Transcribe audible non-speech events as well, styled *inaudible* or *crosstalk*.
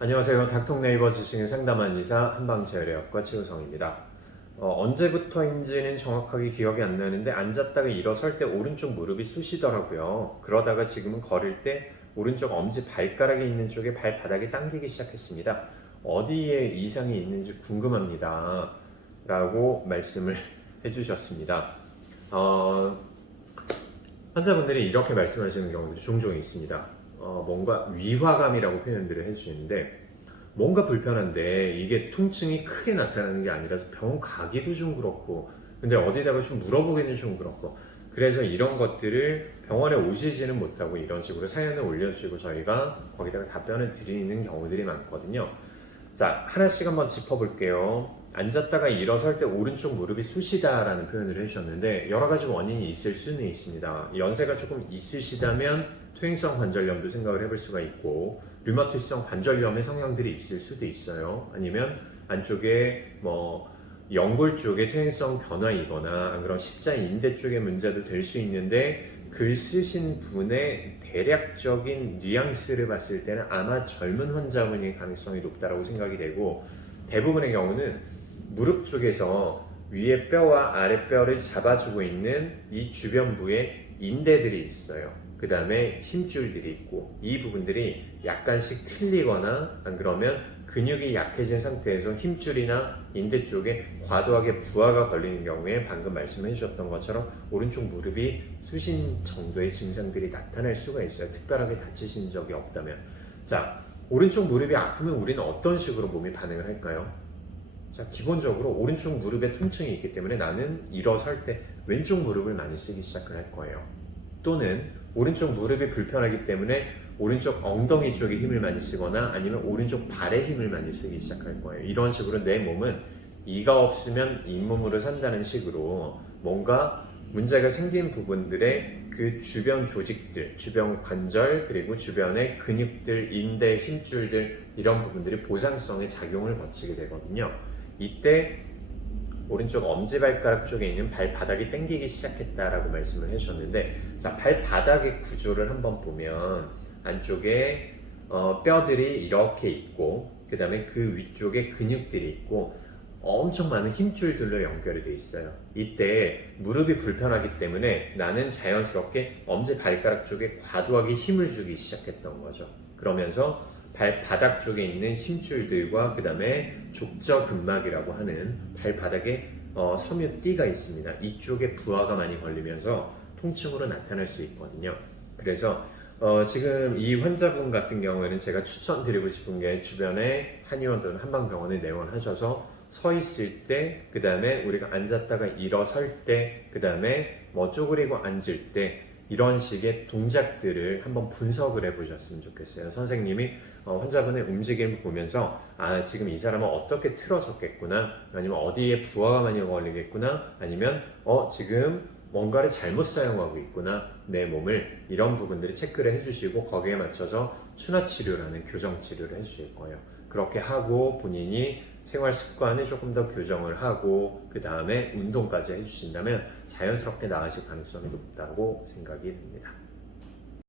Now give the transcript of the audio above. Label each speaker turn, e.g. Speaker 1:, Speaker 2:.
Speaker 1: 안녕하세요. 닥통 네이버 지식인 상담한 의사 한방재활의학과 최우성입니다. 어, 언제부터인지는 정확하게 기억이 안 나는데 앉았다가 일어설 때 오른쪽 무릎이 쑤시더라고요. 그러다가 지금은 걸을 때 오른쪽 엄지 발가락이 있는 쪽에 발바닥이 당기기 시작했습니다. 어디에 이상이 있는지 궁금합니다. 라고 말씀을 *laughs* 해주셨습니다. 어, 환자분들이 이렇게 말씀하시는 경우도 종종 있습니다. 어, 뭔가 위화감이라고 표현들을 해주시는데 뭔가 불편한데 이게 통증이 크게 나타나는 게 아니라서 병원 가기도 좀 그렇고 근데 어디다가 좀 물어보기는 좀 그렇고 그래서 이런 것들을 병원에 오시지는 못하고 이런 식으로 사연을 올려주시고 저희가 거기다가 답변을 드리는 경우들이 많거든요. 자 하나씩 한번 짚어볼게요. 앉았다가 일어설 때 오른쪽 무릎이 쑤시다라는 표현을 해주셨는데 여러 가지 원인이 있을 수는 있습니다. 연세가 조금 있으시다면 퇴행성 관절염도 생각을 해볼 수가 있고 류마티성 관절염의 성향들이 있을 수도 있어요. 아니면 안쪽에 뭐 연골 쪽에 퇴행성 변화이거나 안 그런 십자 인대 쪽의 문제도 될 수 있는데 글 쓰신 분의 대략적인 뉘앙스를 봤을 때는 아마 젊은 환자분일 가능성이 높다라고 생각이 되고 대부분의 경우는 무릎 쪽에서 위에 뼈와 아래 뼈를 잡아주고 있는 이 주변부에 인대들이 있어요. 그 다음에 힘줄들이 있고 이 부분들이 약간씩 틀리거나 안 그러면 근육이 약해진 상태에서 힘줄이나 인대 쪽에 과도하게 부하가 걸리는 경우에 방금 말씀해 주셨던 것처럼 오른쪽 무릎이 쑤신 정도의 증상들이 나타날 수가 있어요. 특별하게 다치신 적이 없다면. 자, 오른쪽 무릎이 아프면 우리는 어떤 식으로 몸이 반응을 할까요? 자, 기본적으로 오른쪽 무릎에 통증이 있기 때문에 나는 일어설 때 왼쪽 무릎을 많이 쓰기 시작을 할 거예요. 또는 오른쪽 무릎이 불편하기 때문에 오른쪽 엉덩이 쪽에 힘을 많이 쓰거나 아니면 오른쪽 발에 힘을 많이 쓰기 시작할 거예요. 이런 식으로 내 몸은 이가 없으면 잇몸으로 산다는 식으로 뭔가 문제가 생긴 부분들의 그 주변 조직들, 주변 관절, 그리고 주변의 근육들, 인대, 힘줄들 이런 부분들이 보상성의 작용을 거치게 되거든요. 이때 오른쪽 엄지발가락 쪽에 있는 발바닥이 당기기 시작했다라고 말씀을 해주셨는데 자 발바닥의 구조를 한번 보면 안쪽에 어, 뼈들이 이렇게 있고 그 다음에 그 위쪽에 근육들이 있고 엄청 많은 힘줄들로 연결이 돼 있어요. 이때 무릎이 불편하기 때문에 나는 자연스럽게 엄지 발가락 쪽에 과도하게 힘을 주기 시작했던 거죠. 그러면서 발바닥 쪽에 있는 힘줄들과 그 다음에 족저근막이라고 하는 발바닥에 어, 섬유띠가 있습니다. 이쪽에 부하가 많이 걸리면서 통증으로 나타날 수 있거든요. 그래서 어, 지금 이 환자분 같은 경우에는 제가 추천드리고 싶은 게 주변에 한의원 또는 한방병원에 내원하셔서 서 있을 때, 그 다음에 우리가 앉았다가 일어설 때, 그 다음에 뭐 쪼그리고 앉을 때, 이런 식의 동작들을 한번 분석을 해보셨으면 좋겠어요. 선생님이 어, 환자분의 움직임을 보면서 아 지금 이 사람은 어떻게 틀어졌겠구나 아니면 어디에 부하가 많이 걸리겠구나 아니면 어 지금 뭔가를 잘못 사용하고 있구나 내 몸을 이런 부분들을 체크를 해주시고 거기에 맞춰서 추나 치료라는 교정 치료를 해주실 거예요. 그렇게 하고 본인이 생활 습관을 조금 더 교정을 하고 그 다음에 운동까지 해주신다면 자연스럽게 나아질 가능성이 높다고 생각이 듭니다.